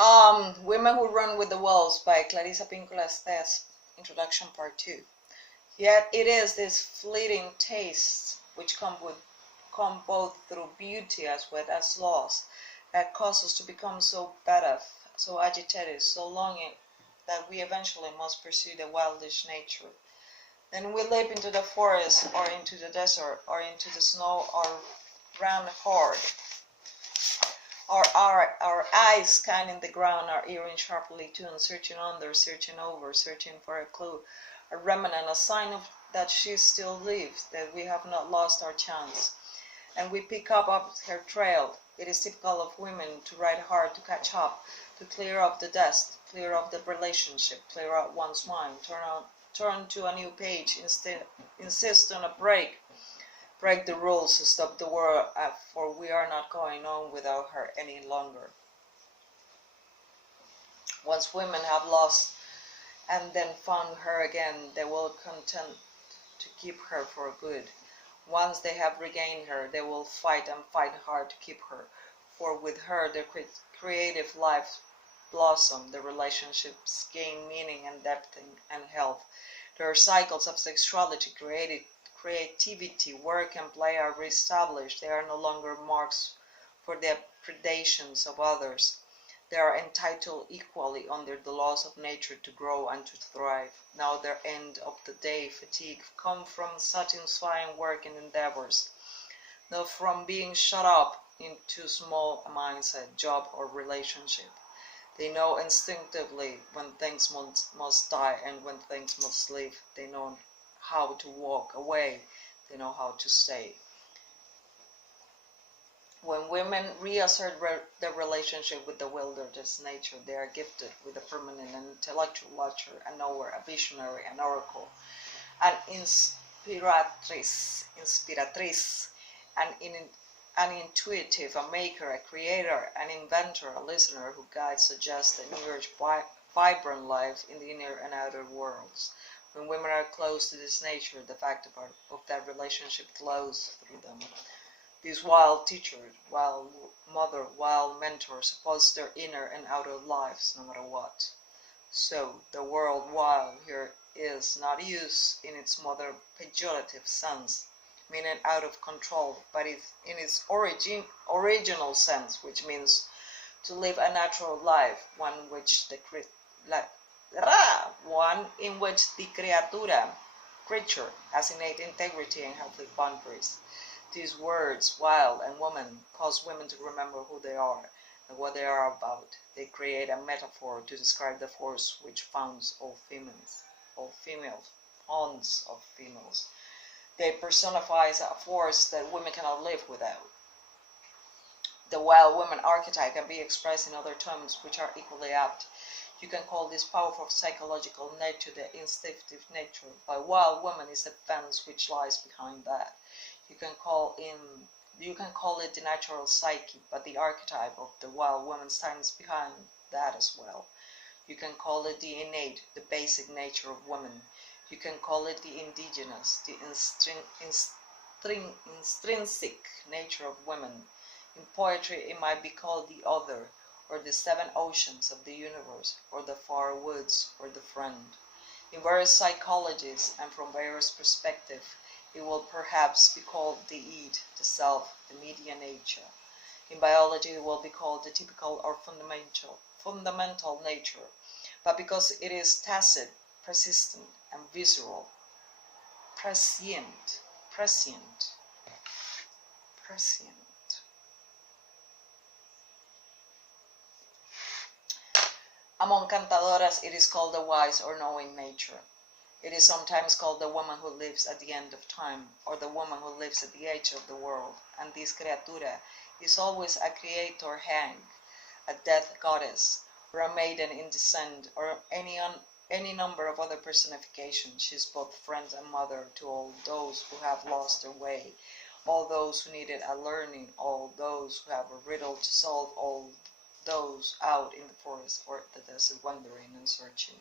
Women Who Run with the Wolves by Clarissa Pinkola Estés, Introduction Part 2. Yet it is these fleeting tastes which come both through beauty as well as loss that cause us to become so battered, so agitated, so longing that we eventually must pursue the wildish nature. Then we leap into the forest or into the desert or into the snow or run hard. Our eyes scanning the ground, our earring sharply tuned, searching under, searching over, searching for a clue, a remnant, a sign of that she still lives, that we have not lost our chance. And we pick up her trail. It is typical of women to ride hard, to catch up, to clear up the dust, clear up the relationship, clear out one's mind, turn to a new page, insist on a break the rules, stop the war, for we are not going on without her any longer. Once women have lost and then found her again, they will content to keep her for good. Once they have regained her, they will fight and fight hard to keep her, for with her their creative life blossom, the relationships gain meaning and depth and health. Their cycles of sexuality, creativity, work and play are reestablished. They are no longer marks for the predations of others. They are entitled equally under the laws of nature to grow and to thrive. Now their end of the day fatigue come from satisfying work and endeavors, not from being shut up in too small a mindset, job or relationship. They know instinctively when things must die and when things must live. They know how to walk away, they know how to stay. When women reassert their relationship with the wilderness nature, they are gifted with a permanent and intellectual watcher, a knower, a visionary, an oracle, an inspiratrice, an intuitive, a maker, a creator, an inventor, a listener who guides, suggests, and urges vibrant life in the inner and outer worlds. When women are close to this nature, the fact of that relationship flows through them. These wild teachers, wild mother, wild mentors oppose their inner and outer lives no matter what. So the word wild here is not used in its modern pejorative sense, meaning out of control, but in its original sense, which means to live a natural life, one in which the creature has innate integrity and healthy boundaries. These words, wild and woman, cause women to remember who they are and what they are about. They create a metaphor to describe the force which founds all bonds of females. They personify a force that women cannot live without. The wild woman archetype can be expressed in other terms which are equally apt. You can call this powerful psychological nature the instinctive nature, but wild woman is the fence which lies behind that. You can call it the natural psyche, but the archetype of the wild woman stands behind that as well. You can call it the innate, the basic nature of woman. You can call it the indigenous, the intrinsic nature of women. In poetry, it might be called the other, or the seven oceans of the universe, or the far woods, or the friend. In various psychologies and from various perspectives, it will perhaps be called the id, the self, the media nature. In biology, it will be called the typical or fundamental nature, but because it is tacit, persistent, and visceral, prescient. Among cantadoras, it is called the wise or knowing nature. It is sometimes called the woman who lives at the end of time, or the woman who lives at the edge of the world. And this criatura is always a creator hang, a death goddess, or a maiden in descent, or any number of other personifications. She is both friend and mother to all those who have lost their way, all those who needed a learning, all those who have a riddle to solve, all those out in the forest or the desert wandering and searching.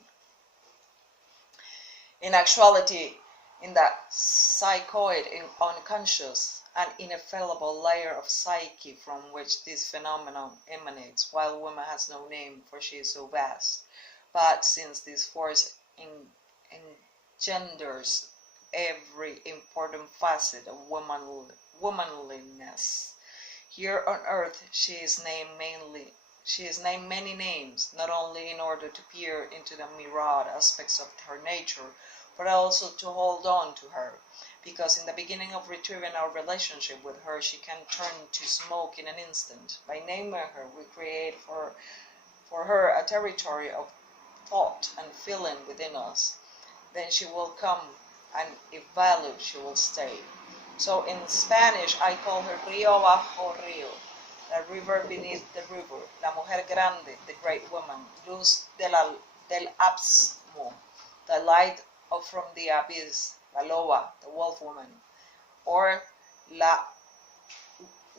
In actuality, in that psychoid unconscious and ineffable layer of psyche from which this phenomenon emanates, while woman has no name, for she is so vast. But since this force engenders every important facet of womanliness, here on earth she is named many names, not only in order to peer into the myriad aspects of her nature, but also to hold on to her, because in the beginning of retrieving our relationship with her, she can turn to smoke in an instant. By naming her, we create for her a territory of thought and feeling within us. Then she will come, and if valued, she will stay. So in Spanish, I call her Rio Bajo Rio, the river beneath the river, la mujer grande, the great woman, luz del abismo, the light from the abyss, la loba, the wolf woman, or la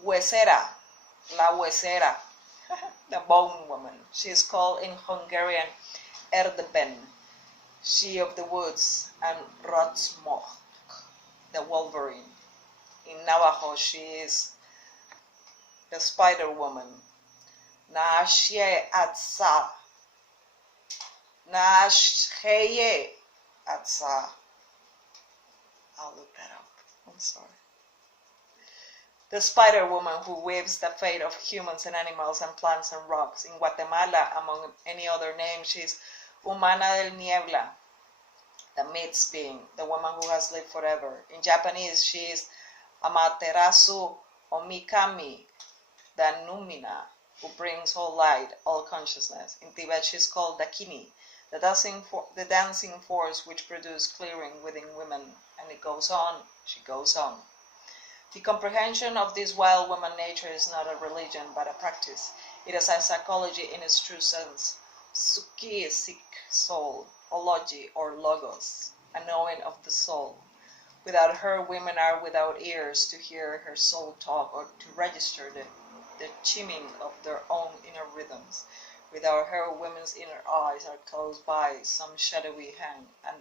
huesera, the bone woman. She is called in Hungarian Erdeben, she of the woods, and Rotzmoch, the wolverine. In Navajo, she is the spider woman. Nashye Atsa. Nashye Atsa. I'll look that up. I'm sorry. The spider woman who weaves the fate of humans and animals and plants and rocks. In Guatemala, among any other name, she is Humana del Niebla, the mist being, the woman who has lived forever. In Japanese, she is Amaterasu Omikami, the Numina, who brings all light, all consciousness. In Tibet, she is called Dakini, the dancing force which produces clearing within women. And it goes on, she goes on. The comprehension of this wild woman nature is not a religion, but a practice. It is a psychology in its true sense. Suki is sick soul, ology or logos, a knowing of the soul. Without her, women are without ears to hear her soul talk or to register the chiming of their own inner rhythms. Without her, women's inner eyes are closed by some shadowy hand, and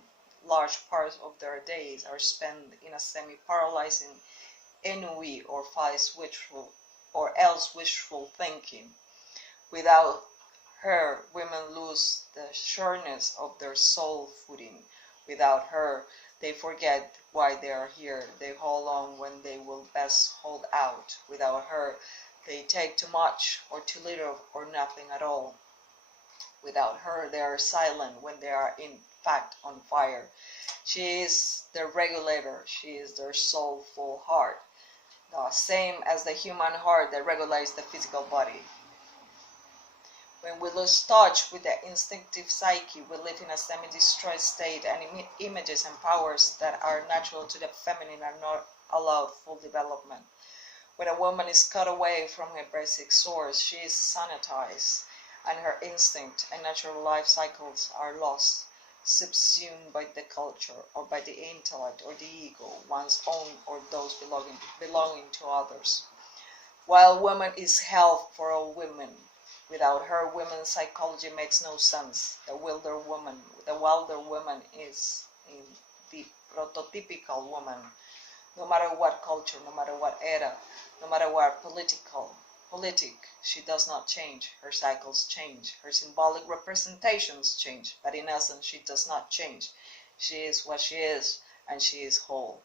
large parts of their days are spent in a semi-paralyzing ennui or else wishful thinking. Without her, women lose the sureness of their soul footing. Without her, they forget why they are here. They hold on when they will best hold out. Without her, they take too much or too little or nothing at all. Without her, they are silent when they are in fact on fire. She is their regulator. She is their soulful heart, the same as the human heart that regulates the physical body. When we lose touch with the instinctive psyche, we live in a semi-destroyed state, and images and powers that are natural to the feminine are not allowed full development. When a woman is cut away from her basic source, she is sanitized, and her instinct and natural life cycles are lost, subsumed by the culture or by the intellect or the ego, one's own or those belonging to others. While woman is health for all women, without her, women's psychology makes no sense. The wilder woman is in the prototypical woman. No matter what culture, no matter what era, no matter what politic, she does not change. Her cycles change. Her symbolic representations change. But in essence, she does not change. She is what she is, and she is whole.